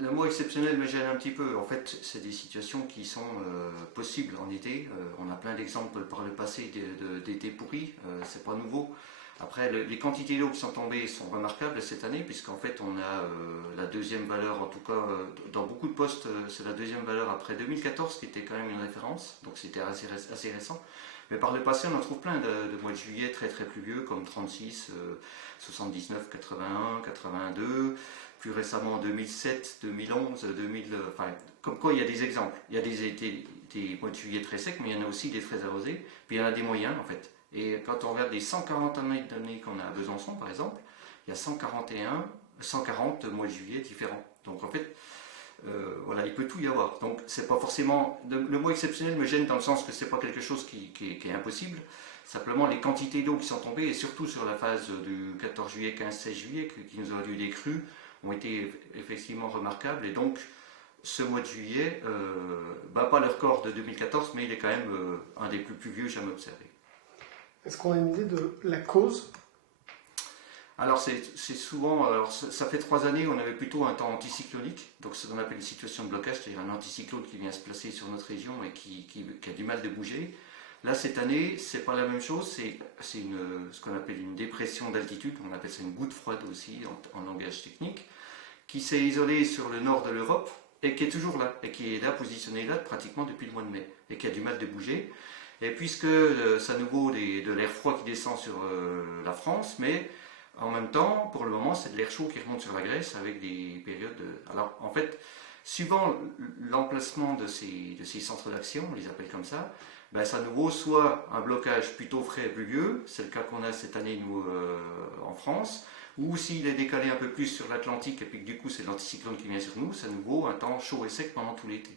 le mot exceptionnel me gêne un petit peu. En fait, c'est des situations qui sont possibles en été. On a plein d'exemples par le passé d'été pourris, c'est pas nouveau. Après, les quantités d'eau qui sont tombées sont remarquables cette année, puisqu'en fait, on a la deuxième valeur, en tout cas, dans beaucoup de postes, c'est la deuxième valeur après 2014, qui était quand même une référence, donc c'était assez récent. Mais par le passé, on en trouve plein de mois de juillet très très pluvieux, comme 36, 79, 81, 82, plus récemment en 2007, 2011, 2000, enfin, comme quoi il y a des exemples. Il y a des mois de juillet très secs, mais il y en a aussi des très arrosés, puis il y en a des moyens en fait. Et quand on regarde les 140 années qu'on a à Besançon par exemple, il y a 140 mois de juillet différents. Donc en fait, voilà, il peut tout y avoir. Donc c'est pas forcément. Le mot exceptionnel me gêne dans le sens que c'est pas quelque chose qui est impossible. Simplement les quantités d'eau qui sont tombées, et surtout sur la phase du 14 juillet, 15, 16 juillet, qui nous aura dû des crues, ont été effectivement remarquables. Et donc ce mois de juillet bat pas le record de 2014, mais il est quand même un des plus pluvieux jamais observés. Est-ce qu'on a une idée de la cause? Alors c'est souvent, alors ça fait 3 années on avait plutôt un temps anticyclonique, donc ce qu'on appelle une situation de blocage, c'est-à-dire un anticyclone qui vient se placer sur notre région et qui a du mal de bouger. Là cette année c'est pas la même chose, c'est ce qu'on appelle une dépression d'altitude, on appelle ça une goutte froide aussi en langage technique, qui s'est isolée sur le nord de l'Europe et qui est toujours là, et qui est là, positionnée là pratiquement depuis le mois de mai, et qui a du mal de bouger. Et puisque c'est à nouveau de l'air froid qui descend sur la France, mais en même temps, pour le moment, c'est de l'air chaud qui remonte sur la Grèce avec des périodes. Alors, en fait, suivant l'emplacement de ces centres d'action, on les appelle comme ça, ben, c'est à nouveau soit un blocage plutôt frais et pluvieux, c'est le cas qu'on a cette année, nous, en France, ou s'il est décalé un peu plus sur l'Atlantique et puis que du coup c'est l'anticyclone qui vient sur nous, c'est à nouveau un temps chaud et sec pendant tout l'été.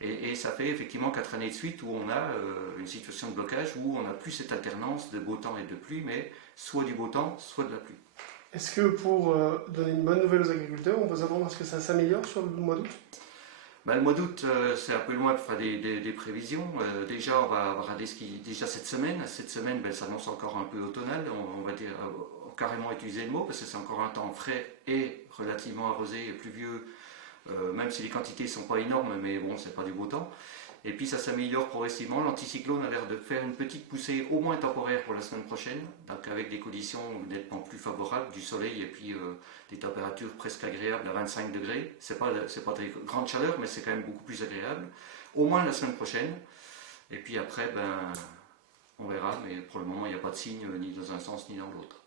Et ça fait effectivement 4 années de suite où on a une situation de blocage où on n'a plus cette alternance de beau temps et de pluie, mais soit du beau temps, soit de la pluie. Est-ce que pour donner une bonne nouvelle aux agriculteurs, on peut s'attendre à ce que ça s'améliore sur le mois d'août? Ben, le mois d'août, c'est un peu loin de faire des prévisions. Déjà, on va regarder déjà cette semaine. Cette semaine, ben, ça annonce encore un peu automnal. On va dire, carrément utiliser le mot parce que c'est encore un temps frais et relativement arrosé et pluvieux. Même si les quantités ne sont pas énormes, mais bon, c'est pas du beau temps. Et puis ça s'améliore progressivement. L'anticyclone a l'air de faire une petite poussée, au moins temporaire, pour la semaine prochaine, donc avec des conditions nettement plus favorables, du soleil et puis des températures presque agréables à 25 degrés. C'est pas très grande chaleur, mais c'est quand même beaucoup plus agréable. Au moins la semaine prochaine. Et puis après, ben, on verra, mais pour le moment, il n'y a pas de signe ni dans un sens ni dans l'autre.